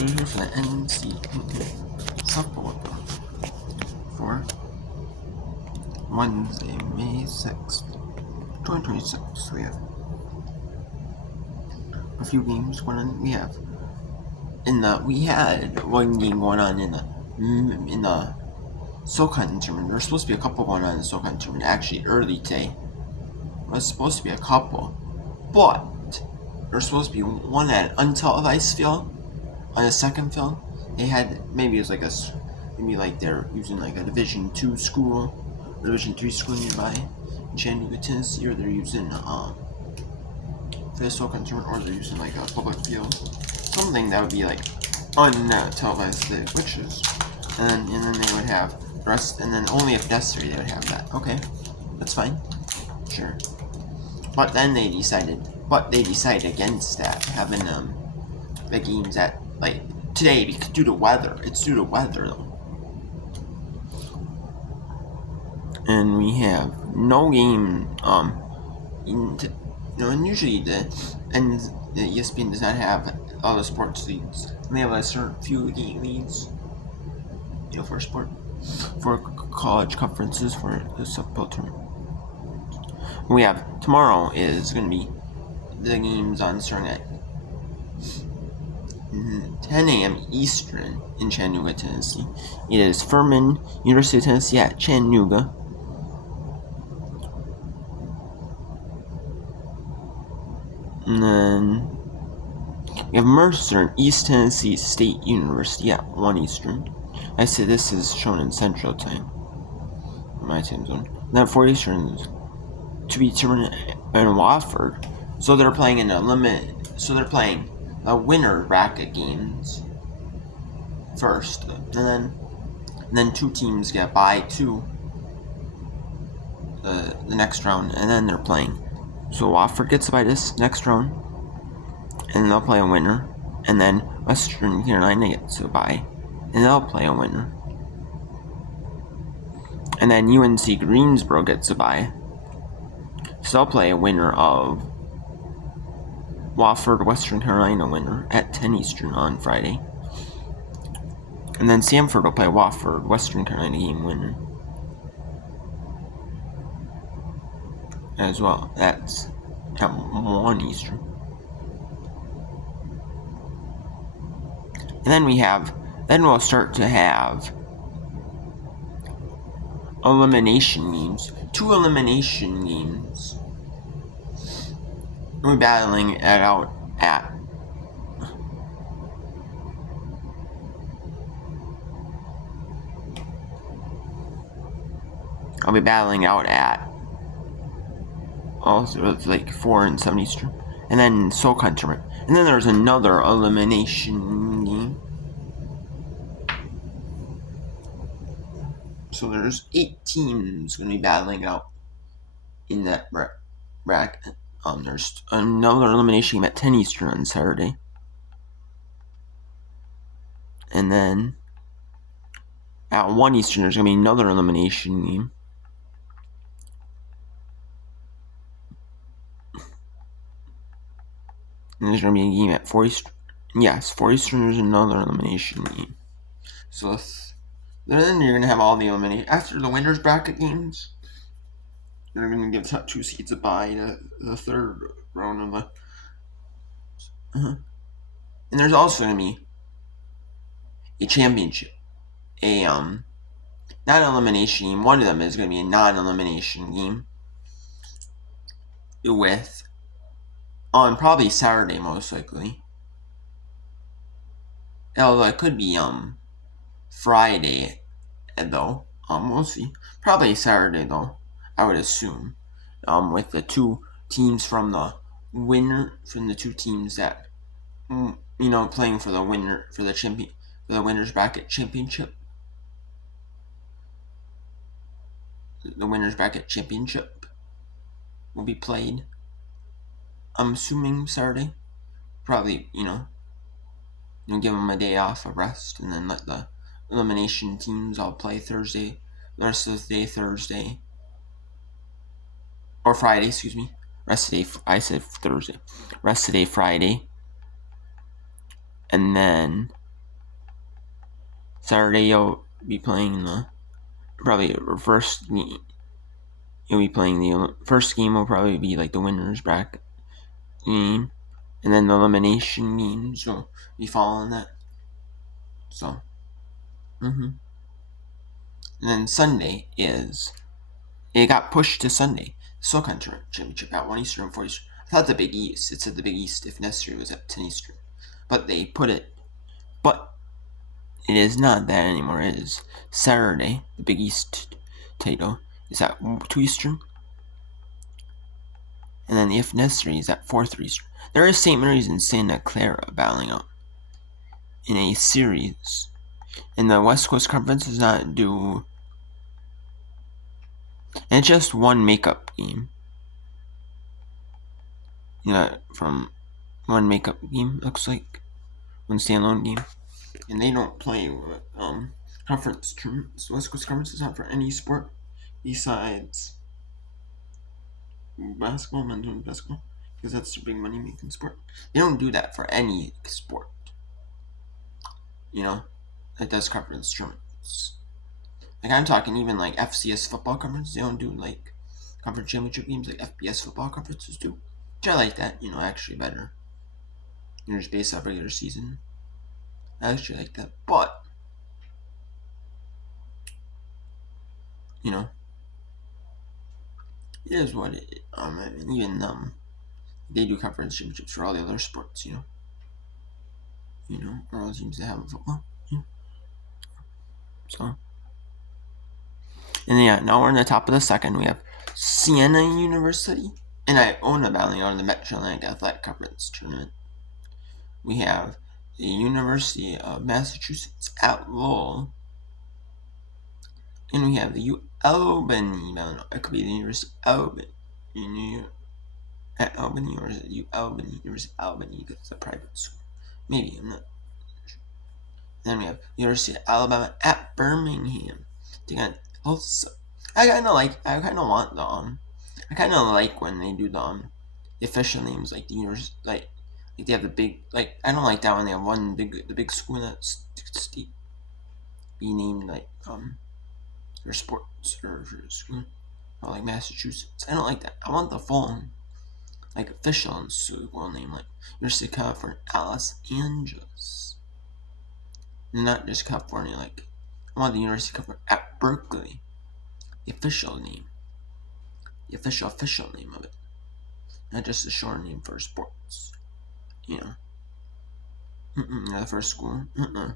So here's the NCAA softball for Wednesday, May 6th, 2026. We have a few games going on. We had one game going on in the SoCon tournament. There's supposed to be a couple going on in the SoCon tournament. Actually, early today, there's supposed to be a couple, but there's supposed to be one at untelevised field. On the second field, they had maybe it was like they're using like a Division II school, or Division III school nearby in Chattanooga, Tennessee, or they're using for the SoCon tournament, or they're using like a public field, something that would be like untelevised, which is, and then they would have the rest, and then only if necessary they would have that. Okay, that's fine, sure. But then they decided against that, having the games at like today because due to weather. It's due to weather though. And we have no game and usually the ESPN does not have all the sports leagues. And they have a certain few game leagues, for college conferences for the softball tournament. We have tomorrow is going to be the games on starting at 10 a.m. Eastern in Chattanooga, Tennessee. It is Furman, University of Tennessee at Chattanooga. And then we have Mercer, East Tennessee State University at 1 Eastern. I say this is shown in Central Time, my time zone. And then 4 Eastern is to be determined in Wofford. So they're playing in a limit. So they're playing the winner bracket games first, and then two teams get bye to the next round, and then they're playing. So Wofford gets by this next round, and they'll play a winner, and then Western Carolina gets a bye, and they'll play a winner, and then UNC Greensboro gets a bye, so they'll play a winner of Wofford Western Carolina winner at 10 Eastern on Friday. And then Samford will play Wofford Western Carolina game winner as well. That's at 1 Eastern. And then we'll start to have elimination games. 2 elimination games. We're battling it out at I'll be battling out at also it's like 4 and 7 Eastern. And then SoCon tournament. And then there's another elimination game. So there's 8 teams going to be battling out in that bracket. There's another elimination game at 10 Eastern on Saturday. And then at 1 Eastern, there's going to be another elimination game. And there's going to be a game at 4 Eastern. Yes, 4 Eastern, there's another elimination game. So then you're going to have all the elimination. After the winner's bracket games, they're going to give top 2 seeds a bye to the third round of the. And there's also going to be a championship. Not an elimination game. One of them is going to be a non-elimination game. With on probably Saturday most likely. Although it could be Friday though. We'll see. Probably Saturday though, I would assume. With the 2 teams from the two teams that playing for the winner for the winners bracket championship. The winners bracket championship will be played. I'm assuming Saturday. Probably, give them a day off, a rest, and then let the elimination teams all play Thursday. The rest of the day Thursday. Or Friday, excuse me. Rest of the day, I said Thursday. Rest of the day Friday. And then Saturday you'll be playing the probably first game. You'll be playing the first game will probably be like the winners bracket game, and then the elimination games will be following that. So, and then Sunday is it got pushed to Sunday. SoCon Championship at 1 Eastern, 4 Eastern. I thought the Big East. It said the Big East if necessary was at 10 Eastern, but they put it. But it is not that anymore. It is Saturday. The Big East title is at 2 Eastern, and then the if necessary is at 4 Eastern. There is St. Mary's and Santa Clara battling out in a series. And the West Coast Conference is not due. And it's just one makeup game. From one makeup game, looks like. One standalone game. And they don't play with conference tournaments. West Coast Conference is not for any sport besides basketball, men's basketball. Because that's a big money making sport. They don't do that for any sport. It does conference tournaments. Like I'm talking even like FCS football conference, they don't do like conference championship games like FBS football conferences do. Which I like that, actually better. Just based off regular season. I actually like that. But it is what it is. I mean, even they do conference championships for all the other sports, or all the teams they have in football. So and yeah, now we're in the top of the second. We have Siena University and Iona battling out in the Metro Atlantic Athletic Conference tournament. We have the University of Massachusetts at Lowell. And we have the U Albany. No, it could be the University of Albany. At Albany, or is it U Albany? University of Albany, because it's a private school. Maybe, I'm not sure. Then we have University of Alabama at Birmingham. Also, I kind of want I kind of like when they do the official names, like the university, like they have the big, I don't like that when they have the big school in that state be named like their sports or school, or like Massachusetts. I don't like that. I want the full official and school name, like University of California at Los Angeles, not just California. Like I want the University of California at Berkeley, the official name, the official name of it, not just a short name for sports. The first school. No,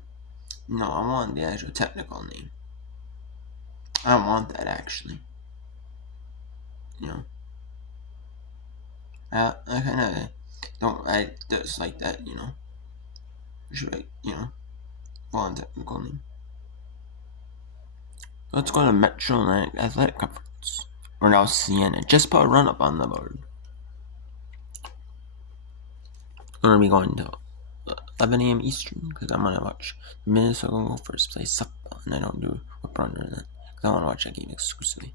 I want the actual technical name. I want that actually. I kind of don't. I just like that. Should full technical name. Let's go to Metro Atlantic Athletic Conference. We're now Siena. Just put a run up on the board. We're gonna be going to 11 a.m. Eastern because I'm gonna watch Minnesota Gophers play softball, and I don't do whip runner then because I want to watch that game exclusively.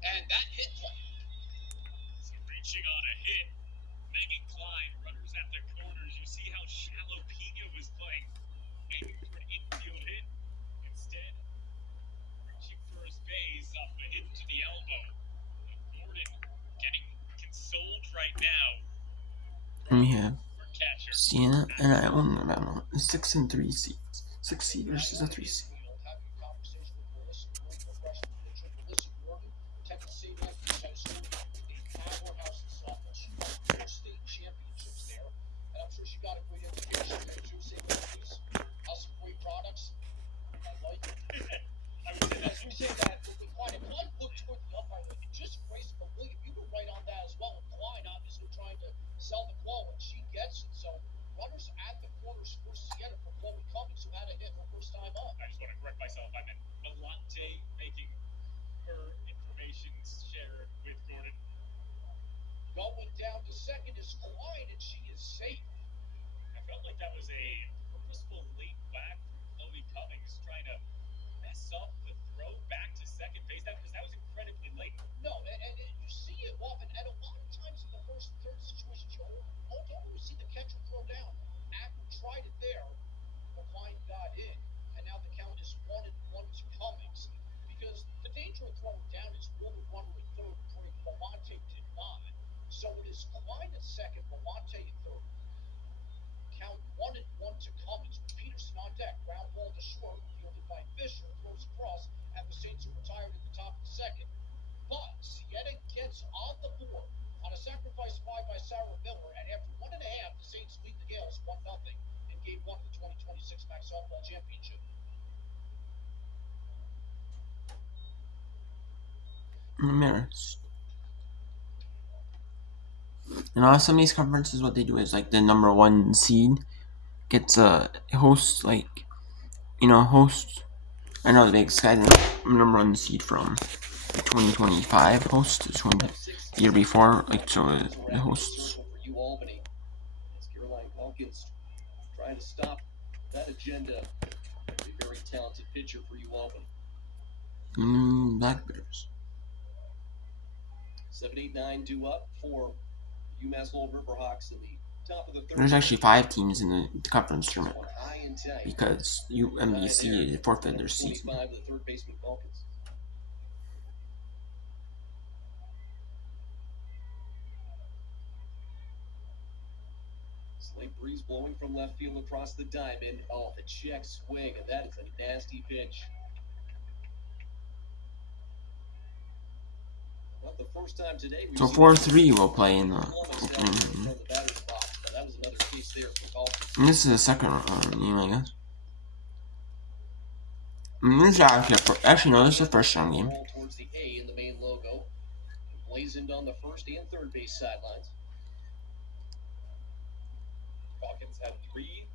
And that hit play. So reaching on a hit. Megan Klein, runners at the corners. You see how shallow Pena was playing. Aiming for an infield hit. Instead, reaching for his base off a hit to the elbow. Gordon getting consoled right now. And we have Siena and Iona about 6 and 3 seeds. 6 seed versus a 3 seed. She got a great education there too, St. Mary's. Has some great products. I like it. I would say as you say that, Klein, if Klein looked toward the umpire, it just graced, but William, you were right on that as well. And Klein obviously trying to sell the ball, and she gets it. So runners at the corners for Siena for Chloe Cummings, who had a hit her first time up. I just want to correct myself. I meant Malante making her information share with Gordon. Going down to second is Klein, and she is safe. I felt like that was a purposeful late whack from Chloe Cummings trying to mess up the throw back to second base, because that was incredibly late. No, and you see it often, and a lot of times in the first, third situations, you don't always see the catcher throw down. Accurate Devine at second, Belmonte at third. Count 1-1 to Cummins with Peterson on deck. Ground ball to short, fielded by Fisher. Throws across, and the Saints are retired at the top of the second. But Siena gets on the board on a sacrifice fly by Sarah Miller, and after 1.5, the Saints lead the Gales 1-0 in Game 1 of the 2026 MAC Softball Championship. Mirrors. And some of these conferences, what they do is like the number 1 seed gets a host, like, host. I know the exciting number 1 seed from the 2025 host is the year before, like, so the hosts. Caroline Calkins trying to stop that agenda. A very talented pitcher for UAlbany. Black Bears. 7-8-9 due up for UMass Lowell Riverhawks in the top of the third. There's actually 5 teams in the conference tournament because UMBC forfeited their season. 25 the third baseman Falcons. Slight breeze blowing from left field across the diamond. Oh, the check swing, and that is a nasty pitch. Not the first time today. So 4-3 will play in the. And this is the second game, I guess. This is actually no, this is the first round game. Towards the A in the main logo, blazoned on the first and third base sidelines. Falcons had 3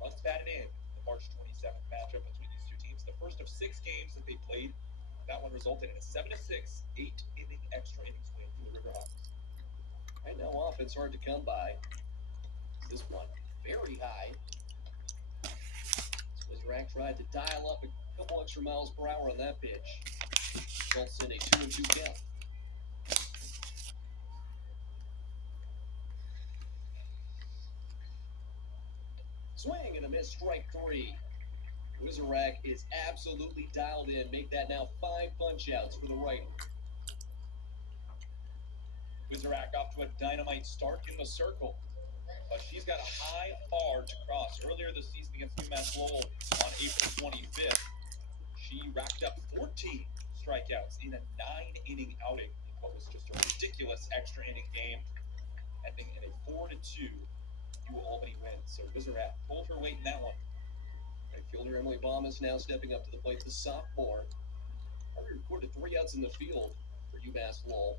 runs batted in the March 27th matchup between these two teams. The first of 6 games that they played. That one resulted in a 7-6, 8-inning extra innings win for the Riverhawks. Right now, offense hard to come by. This one very high. Rack tried to dial up a couple extra miles per hour on that pitch. Results in a 2-2 count. Swing and a miss, strike 3. Wizarack is absolutely dialed in. Make that now 5 punch-outs for the righty. Wizarack off to a dynamite start in the circle. But she's got a high bar to cross. Earlier this season against UMass Lowell on April 25th, she racked up 14 strikeouts in a 9-inning outing in what was just a ridiculous extra inning game, ending in a 4-2 UAlbany win. So Wizarack pulled her weight in that one. Right fielder Emily Bomas now stepping up to the plate. The sophomore already recorded 3 outs in the field for UMass Lowell.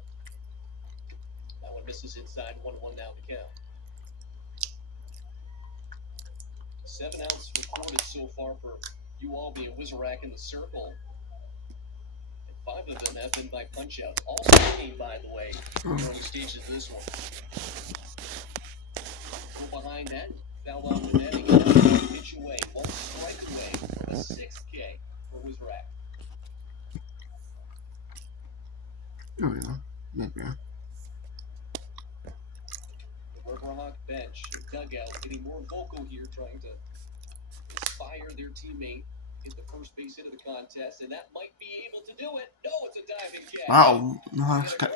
That one misses inside, 1-1 now to count. 7 outs recorded so far for UAlbany and Wizarack in the circle. And 5 of them have been by punch-outs. Also came, by the way, early stages of this one. Go behind that, foul off the netting, and now pitch away, 1 strike away from a 6K for Wizarack. There we go. Maybe. Riverhawk bench, dugout, getting more vocal here, trying to inspire their teammate, get the first base hit of the contest, and that might be able to do it. No, it's a diving catch. Wow. No, that's good.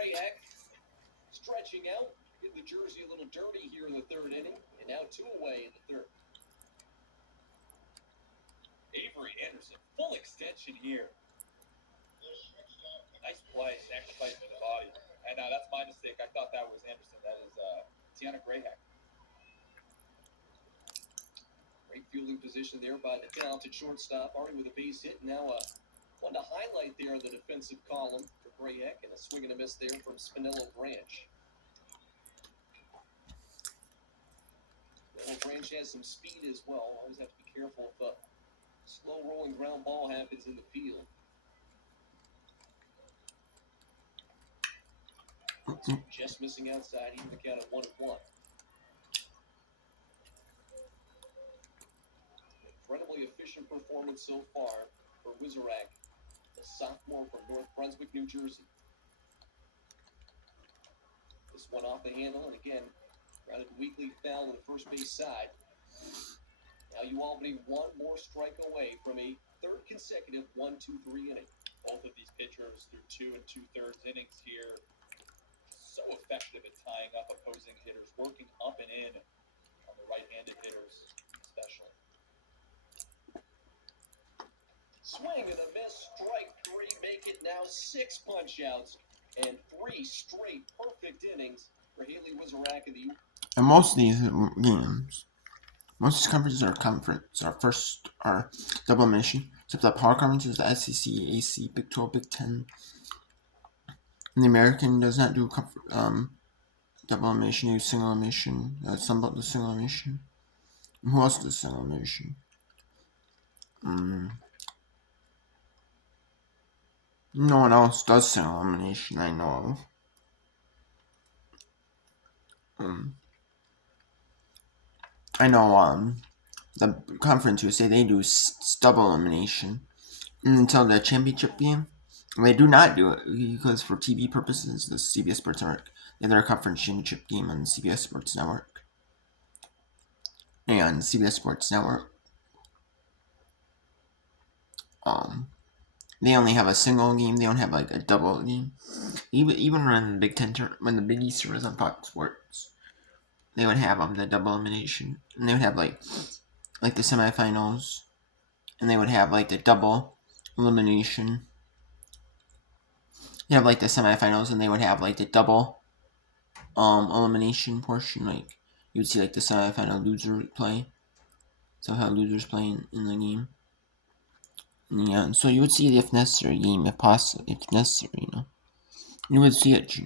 Stretching out, get the jersey a little dirty here in the 3rd inning, and now 2 away in the 3rd. Avery Anderson, full extension here. Nice play, sacrifice for the body. And that's my mistake. I thought that was Anderson. That is Tiana Grayhack. Great fielding position there by the talented shortstop, already with a base hit. Now one to highlight there in the defensive column for Grayhack, and a swing and a miss there from Spinello Branch. Spinello Branch has some speed as well. Always have to be careful if a slow rolling ground ball happens in the field. Just missing outside, even the count of 1-1. Incredibly efficient performance so far for Wizarack, the sophomore from North Brunswick, New Jersey. This one off the handle, and again, grounded weakly foul on the first base side. Now UAlbany 1 more strike away from a 3rd consecutive 1-2-3 inning. Both of these pitchers through 2 2/3 innings here. so effective at tying up opposing hitters, working up and in on the right-handed hitters, especially. Swing and a miss, strike three, make it now 6 punch-outs and 3 straight perfect innings for Haley Wizarak and the. And most of these games, most of these conferences are double elimination, except the power conferences, the SEC, AC, Big 12, Big 10. And the American does not do double elimination, use single elimination. Some about the single elimination. And who else does single elimination? No one else does single elimination I know of. I know the Conference USA, they do double elimination until the championship game. They do not do it because for TV purposes, the CBS Sports Network, they have their conference championship game on CBS Sports Network. And CBS Sports Network, they only have a single game. They don't have like a double game. Even when the Big Ten, when the Big East was on Fox Sports, they would have the double elimination, and they would have like the semifinals, and they would have like the double elimination. They have like the semifinals, and they would have like the double elimination portion. Like you would see like the semifinal loser play, so how losers playing in the game. Yeah, so you would see it if necessary, game if possible, if necessary. You would see it.